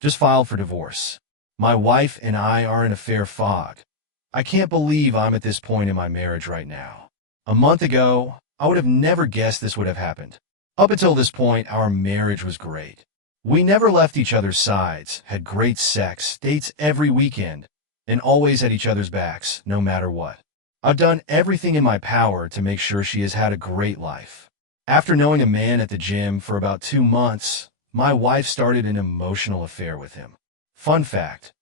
Just filed for divorce. My wife and I are in a fair fog. I can't believe I'm at this point in my marriage right now. A month ago, I would have never guessed this would have happened. Up until this point, our marriage was great. We never left each other's sides, had great sex, dates every weekend, and always had each other's backs, no matter what. I've done everything in my power to make sure she has had a great life. After knowing a man at the gym for about 2 months, my wife started an emotional affair with him. Fun fact,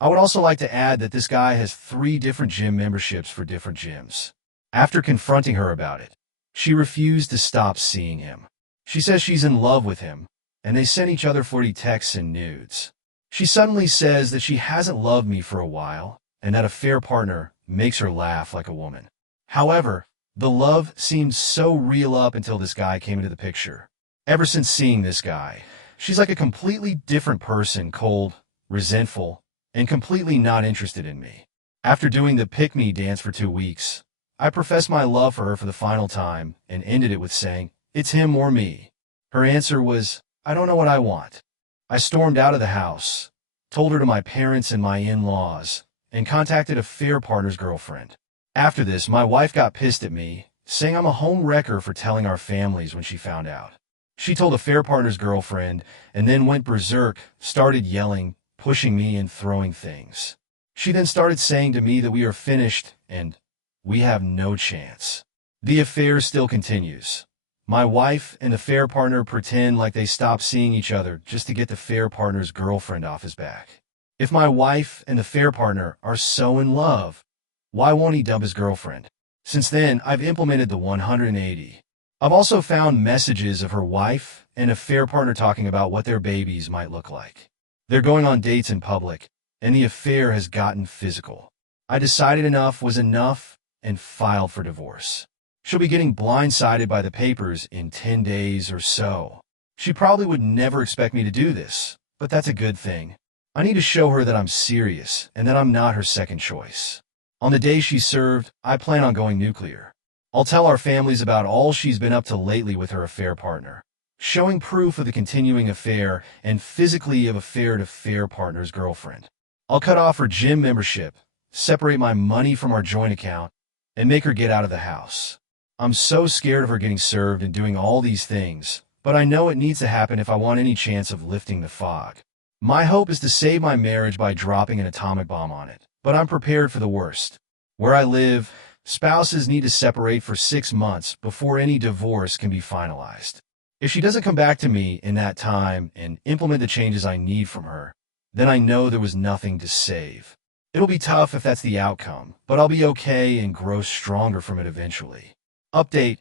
I would also like to add that this guy has 3 different gym memberships for different gyms. After confronting her about it, she refused to stop seeing him. She says she's in love with him, and they sent each other flirty texts and nudes. She suddenly says that she hasn't loved me for a while, and that a fair partner makes her laugh like a woman. However, the love seemed so real up until this guy came into the picture. Ever since seeing this guy, she's like a completely different person, cold, resentful, and completely not interested in me. After doing the pick-me dance for 2 weeks, I professed my love for her for the final time and ended it with saying, "It's him or me." Her answer was, "I don't know what I want." I stormed out of the house, told her to my parents and my in-laws, and contacted a fair partner's girlfriend. After this, my wife got pissed at me, saying I'm a home wrecker for telling our families when she found out. She told a fair partner's girlfriend and then went berserk, started yelling, pushing me and throwing things. She then started saying to me that we are finished and we have no chance. The affair still continues. My wife and the fair partner pretend like they stopped seeing each other just to get the fair partner's girlfriend off his back. If my wife and the fair partner are so in love, why won't he dump his girlfriend? Since then, I've implemented the 180. I've also found messages of her wife and a fair partner talking about what their babies might look like. They're going on dates in public, and the affair has gotten physical. I decided enough was enough and filed for divorce. She'll be getting blindsided by the papers in 10 days or so. She probably would never expect me to do this, but that's a good thing. I need to show her that I'm serious and that I'm not her second choice. On the day she's served, I plan on going nuclear. I'll tell our families about all she's been up to lately with her affair partner, showing proof of the continuing affair and physically of affair to fair partner's girlfriend. I'll cut off her gym membership, separate my money from our joint account, and make her get out of the house. I'm so scared of her getting served and doing all these things, but I know it needs to happen if I want any chance of lifting the fog. My hope is to save my marriage by dropping an atomic bomb on it, but I'm prepared for the worst. Where I live, spouses need to separate for 6 months before any divorce can be finalized. If she doesn't come back to me in that time and implement the changes I need from her, then I know there was nothing to save. It'll be tough if that's the outcome, but I'll be okay and grow stronger from it eventually. Update: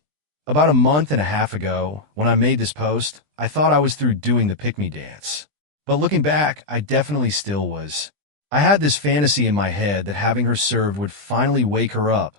about a month and a half ago, when I made this post, I thought I was through doing the pick-me dance. But looking back, I definitely still was. I had this fantasy in my head that having her served would finally wake her up,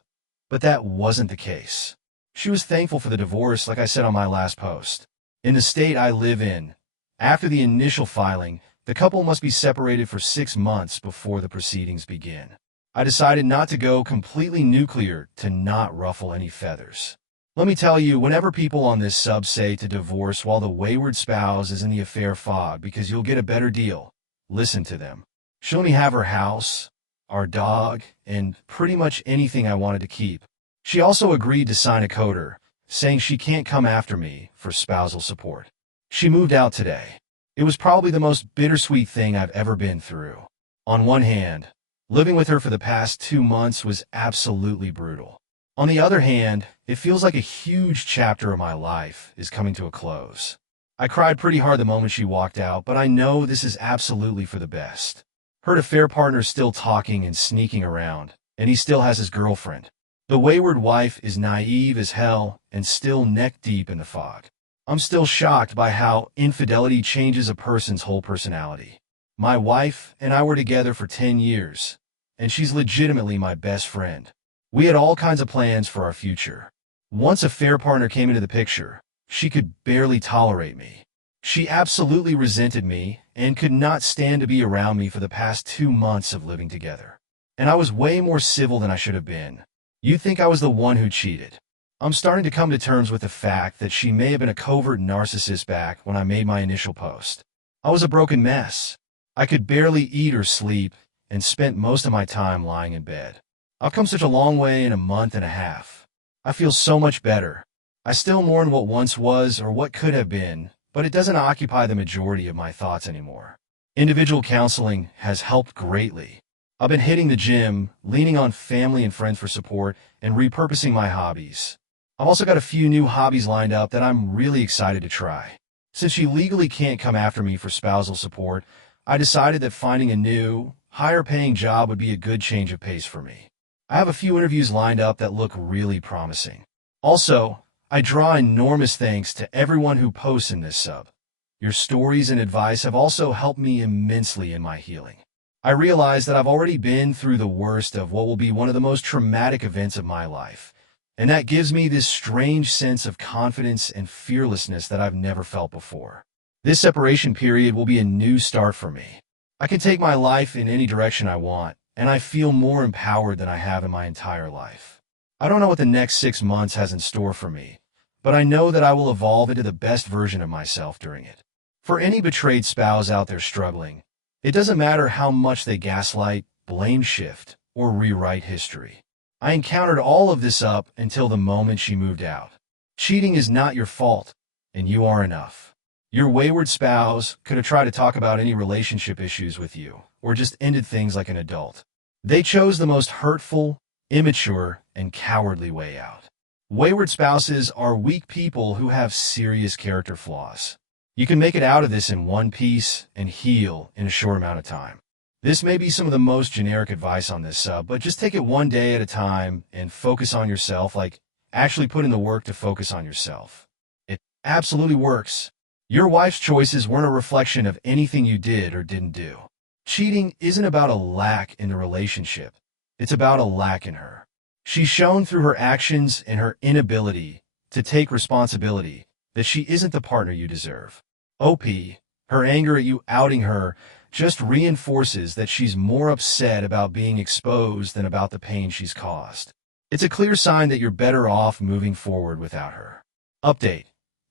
but that wasn't the case. She was thankful for the divorce, like I said on my last post. In the state I live in, after the initial filing, the couple must be separated for 6 months before the proceedings begin. I decided not to go completely nuclear to not ruffle any feathers. Let me tell you, whenever people on this sub say to divorce while the wayward spouse is in the affair fog because you'll get a better deal, listen to them. She'll let me have her house, our dog, and pretty much anything I wanted to keep. She also agreed to sign a coder, saying she can't come after me for spousal support. She moved out today. It was probably the most bittersweet thing I've ever been through. On one hand, living with her for the past 2 months was absolutely brutal. On the other hand, it feels like a huge chapter of my life is coming to a close. I cried pretty hard the moment she walked out, but I know this is absolutely for the best. Her affair partner's still talking and sneaking around, and he still has his girlfriend. The wayward wife is naive as hell and still neck-deep in the fog. I'm still shocked by how infidelity changes a person's whole personality. My wife and I were together for 10 years, and she's legitimately my best friend. We had all kinds of plans for our future. Once a fair partner came into the picture, she could barely tolerate me. She absolutely resented me and could not stand to be around me for the past 2 months of living together. And I was way more civil than I should have been. You'd think I was the one who cheated. I'm starting to come to terms with the fact that she may have been a covert narcissist back when I made my initial post. I was a broken mess. I could barely eat or sleep and spent most of my time lying in bed. I've come such a long way in a month and a half. I feel so much better. I still mourn what once was or what could have been, but it doesn't occupy the majority of my thoughts anymore. Individual counseling has helped greatly. I've been hitting the gym, leaning on family and friends for support, and repurposing my hobbies. I've also got a few new hobbies lined up that I'm really excited to try. Since she legally can't come after me for spousal support, I decided that finding a new, higher-paying job would be a good change of pace for me. I have a few interviews lined up that look really promising. Also, I draw enormous thanks to everyone who posts in this sub. Your stories and advice have also helped me immensely in my healing. I realize that I've already been through the worst of what will be one of the most traumatic events of my life, and that gives me this strange sense of confidence and fearlessness that I've never felt before. This separation period will be a new start for me. I can take my life in any direction I want, and I feel more empowered than I have in my entire life. I don't know what the next 6 months has in store for me, but I know that I will evolve into the best version of myself during it. For any betrayed spouse out there struggling, it doesn't matter how much they gaslight, blame shift, or rewrite history. I encountered all of this up until the moment she moved out. Cheating is not your fault, and you are enough. Your wayward spouse could have tried to talk about any relationship issues with you, or just ended things like an adult. They chose the most hurtful, immature, and cowardly way out. Wayward spouses are weak people who have serious character flaws. You can make it out of this in one piece and heal in a short amount of time. This may be some of the most generic advice on this sub, but just take it one day at a time and focus on yourself, like actually put in the work to focus on yourself. It absolutely works. Your wife's choices weren't a reflection of anything you did or didn't do. Cheating isn't about a lack in the relationship. It's about a lack in her. She's shown through her actions and her inability to take responsibility that she isn't the partner you deserve. OP, her anger at you outing her just reinforces that she's more upset about being exposed than about the pain she's caused. It's a clear sign that you're better off moving forward without her. Update.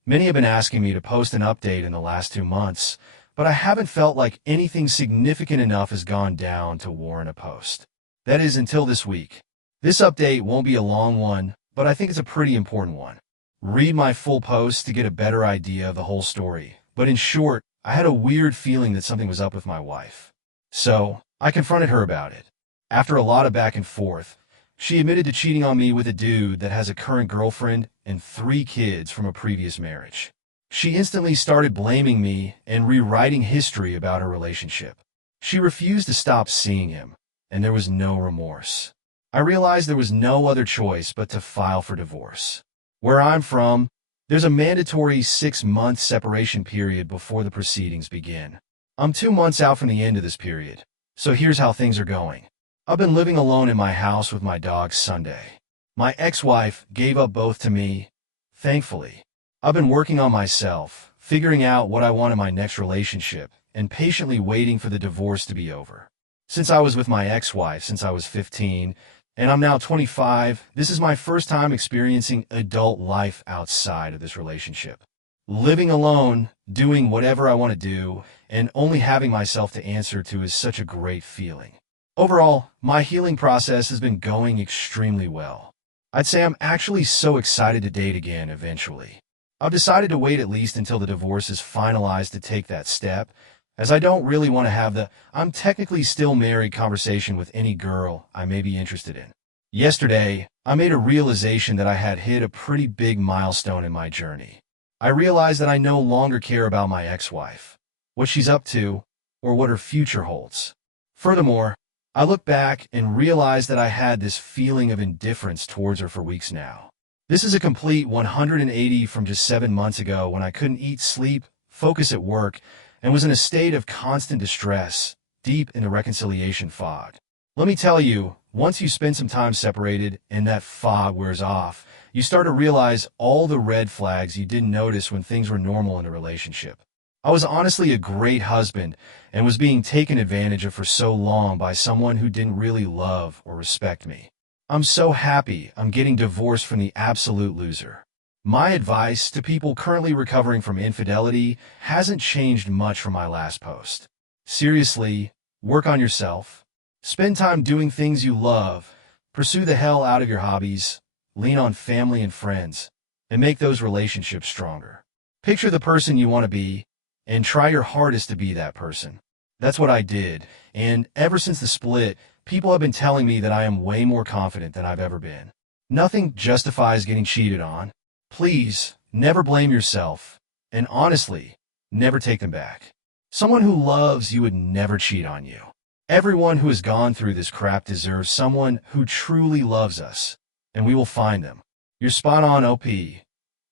Many have been asking me to post an update in the last 2 months, but I haven't felt like anything significant enough has gone down to warrant a post. That is, until this week. This update won't be a long one, but I think it's a pretty important one. Read my full post to get a better idea of the whole story, but in short, I had a weird feeling that something was up with my wife. So, I confronted her about it. After a lot of back and forth, she admitted to cheating on me with a dude that has a current girlfriend and 3 kids from a previous marriage. She instantly started blaming me and rewriting history about her relationship. She refused to stop seeing him, and there was no remorse. I realized there was no other choice but to file for divorce. Where I'm from, there's a mandatory 6-month separation period before the proceedings begin. I'm 2 months out from the end of this period, so here's how things are going. I've been living alone in my house with my dog Sunday. My ex-wife gave up both to me, thankfully. I've been working on myself, figuring out what I want in my next relationship, and patiently waiting for the divorce to be over. Since I was with my ex-wife since I was 15, and I'm now 25, this is my first time experiencing adult life outside of this relationship. Living alone, doing whatever I want to do, and only having myself to answer to is such a great feeling. Overall, my healing process has been going extremely well. I'd say I'm actually so excited to date again eventually. I've decided to wait at least until the divorce is finalized to take that step, as I don't really want to have the "I'm technically still married" conversation with any girl I may be interested in. Yesterday, I made a realization that I had hit a pretty big milestone in my journey. I realized that I no longer care about my ex-wife, what she's up to, or what her future holds. Furthermore, I look back and realize that I had this feeling of indifference towards her for weeks now. This is a complete 180 from just 7 months ago when I couldn't eat, sleep, focus at work, and was in a state of constant distress, deep in the reconciliation fog. Let me tell you, once you spend some time separated and that fog wears off, you start to realize all the red flags you didn't notice when things were normal in a relationship. I was honestly a great husband and was being taken advantage of for so long by someone who didn't really love or respect me. I'm so happy I'm getting divorced from the absolute loser. My advice to people currently recovering from infidelity hasn't changed much from my last post. Seriously, work on yourself. Spend time doing things you love. Pursue the hell out of your hobbies. Lean on family and friends. And make those relationships stronger. Picture the person you want to be, and try your hardest to be that person. That's what I did, and ever since the split, people have been telling me that I am way more confident than I've ever been. Nothing justifies getting cheated on. Please, never blame yourself, and honestly, never take them back. Someone who loves you would never cheat on you. Everyone who has gone through this crap deserves someone who truly loves us, and we will find them. You're spot on, OP.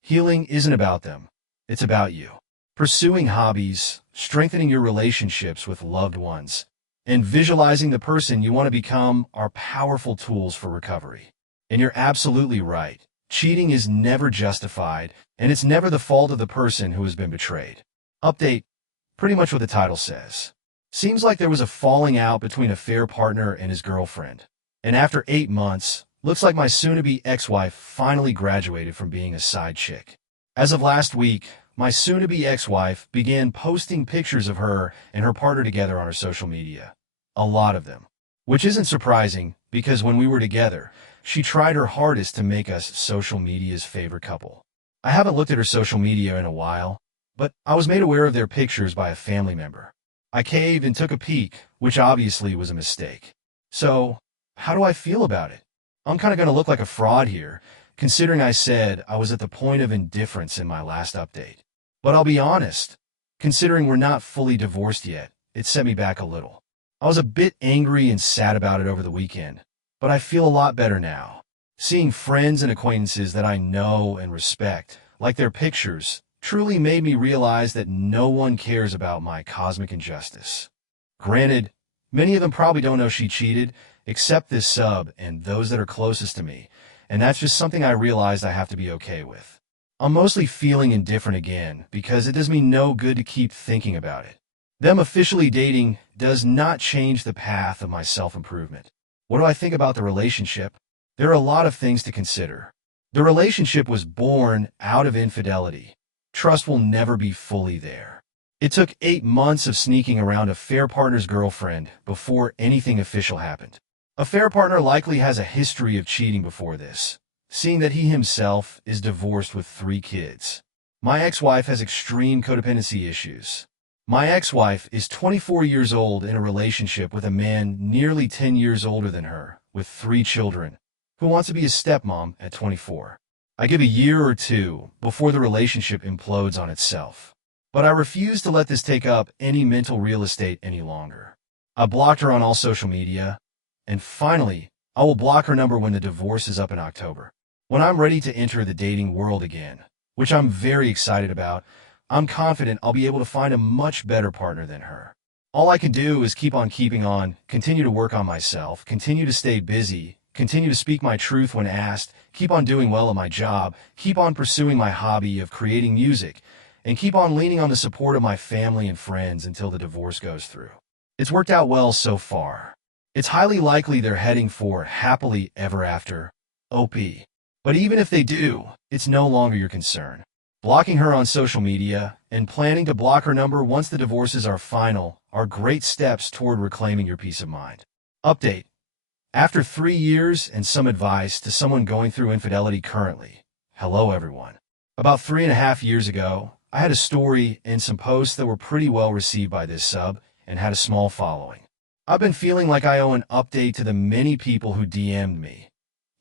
Healing isn't about them. It's about you. Pursuing hobbies, strengthening your relationships with loved ones, and visualizing the person you want to become are powerful tools for recovery. And you're absolutely right. Cheating is never justified, and it's never the fault of the person who has been betrayed. Update, pretty much what the title says. Seems like there was a falling out between a fair partner and his girlfriend. And after 8 months, looks like my soon-to-be ex-wife finally graduated from being a side chick. As of last week, my soon-to-be ex-wife began posting pictures of her and her partner together on her social media. A lot of them. Which isn't surprising, because when we were together, she tried her hardest to make us social media's favorite couple. I haven't looked at her social media in a while, but I was made aware of their pictures by a family member. I caved and took a peek, which obviously was a mistake. So, how do I feel about it? I'm kind of going to look like a fraud here, considering I said I was at the point of indifference in my last update. But I'll be honest, considering we're not fully divorced yet, it set me back a little. I was a bit angry and sad about it over the weekend, but I feel a lot better now. Seeing friends and acquaintances that I know and respect, like their pictures, truly made me realize that no one cares about my cosmic injustice. Granted, many of them probably don't know she cheated, except this sub and those that are closest to me, and that's just something I realized I have to be okay with. I'm mostly feeling indifferent again because it does me no good to keep thinking about it. Them officially dating does not change the path of my self-improvement. What do I think about the relationship? There are a lot of things to consider. The relationship was born out of infidelity. Trust will never be fully there. It took 8 months of sneaking around a fair partner's girlfriend before anything official happened. A fair partner likely has a history of cheating before this, seeing that he himself is divorced with 3 kids. My ex-wife has extreme codependency issues. My ex-wife is 24 years old in a relationship with a man nearly 10 years older than her, with 3 children, who wants to be a stepmom at 24. I give a year or 2 before the relationship implodes on itself. But I refuse to let this take up any mental real estate any longer. I blocked her on all social media, and finally, I will block her number when the divorce is up in October. When I'm ready to enter the dating world again, which I'm very excited about, I'm confident I'll be able to find a much better partner than her. All I can do is keep on keeping on, continue to work on myself, continue to stay busy, continue to speak my truth when asked, keep on doing well at my job, keep on pursuing my hobby of creating music, and keep on leaning on the support of my family and friends until the divorce goes through. It's worked out well so far. It's highly likely they're heading for happily ever after, OP. But even if they do, it's no longer your concern. Blocking her on social media and planning to block her number once the divorces are final are great steps toward reclaiming your peace of mind. Update. After 3 years and some advice to someone going through infidelity currently. Hello everyone. About 3.5 years ago, I had a story and some posts that were pretty well received by this sub and had a small following. I've been feeling like I owe an update to the many people who DM'd me,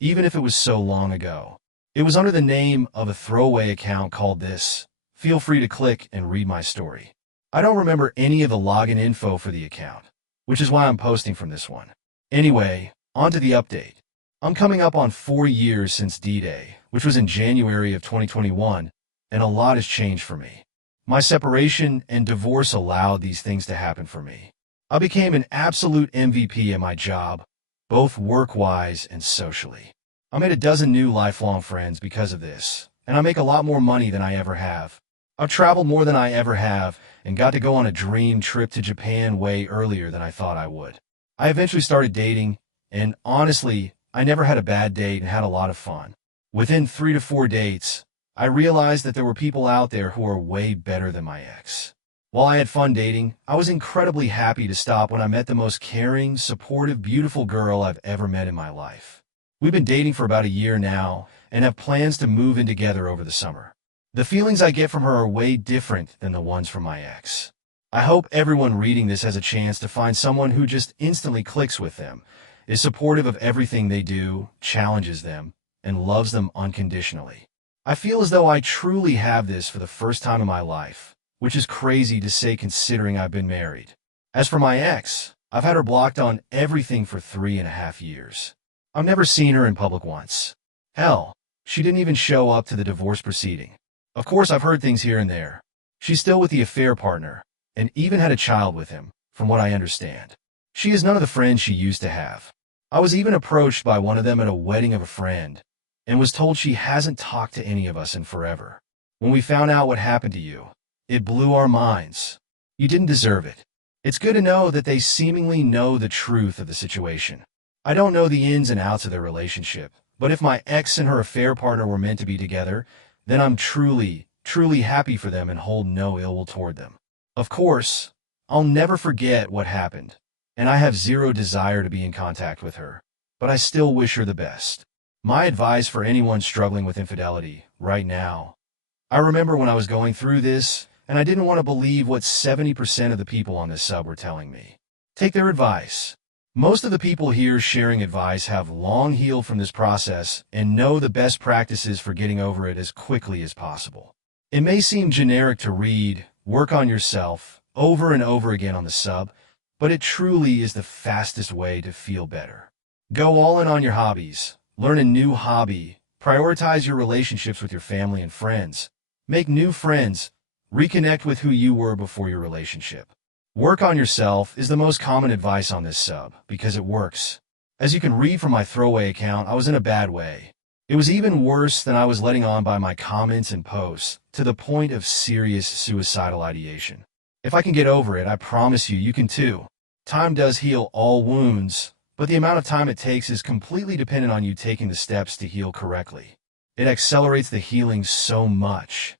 even if it was so long ago. It was under the name of a throwaway account called this. Feel free to click and read my story. I don't remember any of the login info for the account, which is why I'm posting from this one. Anyway, on to the update. I'm coming up on 4 years since D-Day, which was in January of 2021, and a lot has changed for me. My separation and divorce allowed these things to happen for me. I became an absolute MVP at my job, both work-wise and socially. I made a dozen new lifelong friends because of this, and I make a lot more money than I ever have. I've traveled more than I ever have and got to go on a dream trip to Japan way earlier than I thought I would. I eventually started dating, and honestly, I never had a bad date and had a lot of fun. Within 3 to 4 dates, I realized that there were people out there who are way better than my ex. While I had fun dating, I was incredibly happy to stop when I met the most caring, supportive, beautiful girl I've ever met in my life. We've been dating for about a year now and have plans to move in together over the summer. The feelings I get from her are way different than the ones from my ex. I hope everyone reading this has a chance to find someone who just instantly clicks with them, is supportive of everything they do, challenges them, and loves them unconditionally. I feel as though I truly have this for the first time in my life, which is crazy to say considering I've been married. As for my ex, I've had her blocked on everything for 3.5 years. I've never seen her in public once. Hell, she didn't even show up to the divorce proceeding. Of course, I've heard things here and there. She's still with the affair partner, and even had a child with him, from what I understand. She is none of the friends she used to have. I was even approached by one of them at a wedding of a friend, and was told she hasn't talked to any of us in forever. When we found out what happened to you, it blew our minds. You didn't deserve it. It's good to know that they seemingly know the truth of the situation. I don't know the ins and outs of their relationship, but if my ex and her affair partner were meant to be together, then I'm truly, truly happy for them and hold no ill will toward them. Of course, I'll never forget what happened, and I have zero desire to be in contact with her, but I still wish her the best. My advice for anyone struggling with infidelity right now. I remember when I was going through this, and I didn't want to believe what 70% of the people on this sub were telling me. Take their advice. Most of the people here sharing advice have long healed from this process and know the best practices for getting over it as quickly as possible. It may seem generic to read, work on yourself, over and over again on the sub, but it truly is the fastest way to feel better. Go all in on your hobbies. Learn a new hobby, prioritize your relationships with your family and friends, make new friends, reconnect with who you were before your relationship. Work on yourself is the most common advice on this sub, because it works. As you can read from my throwaway account, I was in a bad way. It was even worse than I was letting on by my comments and posts, to the point of serious suicidal ideation. If I can get over it, I promise you, you can too. Time does heal all wounds, but the amount of time it takes is completely dependent on you taking the steps to heal correctly. It accelerates the healing so much.